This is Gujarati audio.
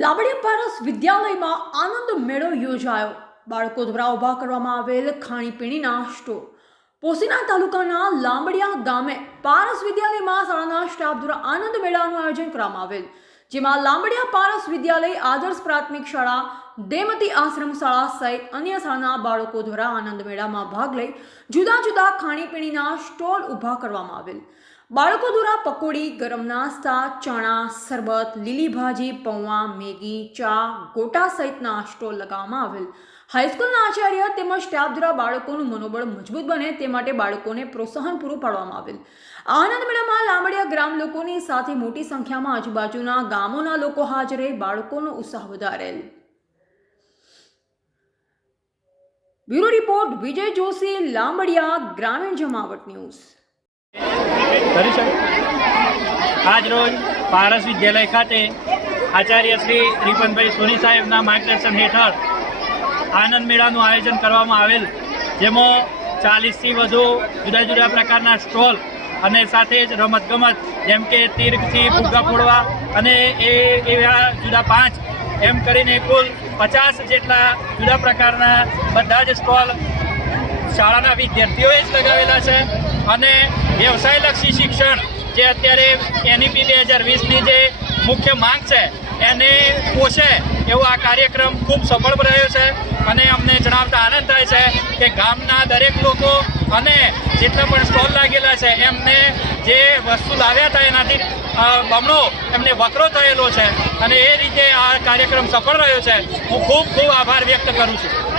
લાવણ્ય પારસ વિદ્યાલયમાં આનંદ મેળો યોજાયો. બાળકો દ્વારા ઊભા કરવામાં આવેલ ખાણીપીણીના સ્ટોલ પોસીના તાલુકાના લાંબડિયા ગામે પારસ વિદ્યાલયમાં શાળાના સ્ટાફ દ્વારા આનંદ મેળાનું આયોજન કરવામાં આવેલ, જેમાં લાંબડિયા પારસ વિદ્યાલય આદર્શ પ્રાથમિક શાળા દેમતી આશ્રમ શાળા સહિત અન્ય શાળાના બાળકો દ્વારા આનંદ મેળામાં ભાગ લઈ જુદા જુદા ખાણીપીણીના સ્ટોલ ઊભા કરવામાં આવેલ. બાળકો દ્વારા પકોડી, ગરમ નાસ્તા, ચણા, શરબત, લીલી ભાજી, પૌવા, મેગી, ચા, ગોટા સહિતના સ્ટોલ લગાવવામાં આવેલ. હાઈસ્કૂલના આચાર્ય તેમજ સ્ટાફ દ્વારા બાળકોનું મનોબળ મજબૂત બને તે માટે બાળકોને પ્રોત્સાહન પૂરું પાડવામાં આવેલ. આનંદ મેળામાં લાંબડિયા ગ્રામ લોકોની સાથે મોટી સંખ્યામાં આજુબાજુના ગામોના લોકો હાજરે બાળકોનો ઉત્સાહ વધારેલ. Bureau report, Vijay Joshi, Lambadiya, Gramin Jamawat news. આજ રોજ પારસ વિદ્યાલય ખાતે આચાર્ય શ્રી ત્રિપનભાઈ સોની સાહેબના માર્ગદર્શન હેઠળ આનંદ મેળાનું આયોજન કરવામાં આવેલ, જેમાં ચાલીસથી વધુ જુદા જુદા પ્રકારના સ્ટોલ અને સાથે જ રમતગમત જેમ કે તીરથી ફુગ્ગા ફોડવા અને એ એવા જુદા પાંચ એમ કરીને કુલ પચાસ જેટલા જુદા પ્રકારના બધા જ સ્ટોલ શાળાના વિદ્યાર્થીઓએ જ લગાવેલા છે. અને વ્યવસાયલક્ષી શિક્ષણ જે અત્યારે એનઈપી બે હજાર વીસની જે મુખ્ય માંગ છે, એને પોષે એવો આ કાર્યક્રમ ખૂબ સફળ રહ્યો છે. અને અમને જણાવતા આનંદ થાય છે કે ગામના દરેક લોકો અને જેટલા પણ સ્ટોલ લાગેલા છે, એમને જે વસ્તુ લાવ્યા હતા એનાથી બમણો એમને વકરો થયેલો છે. અને એ રીતે આ કાર્યક્રમ સફળ રહ્યો છે. હું ખૂબ ખૂબ આભાર વ્યક્ત કરું છું.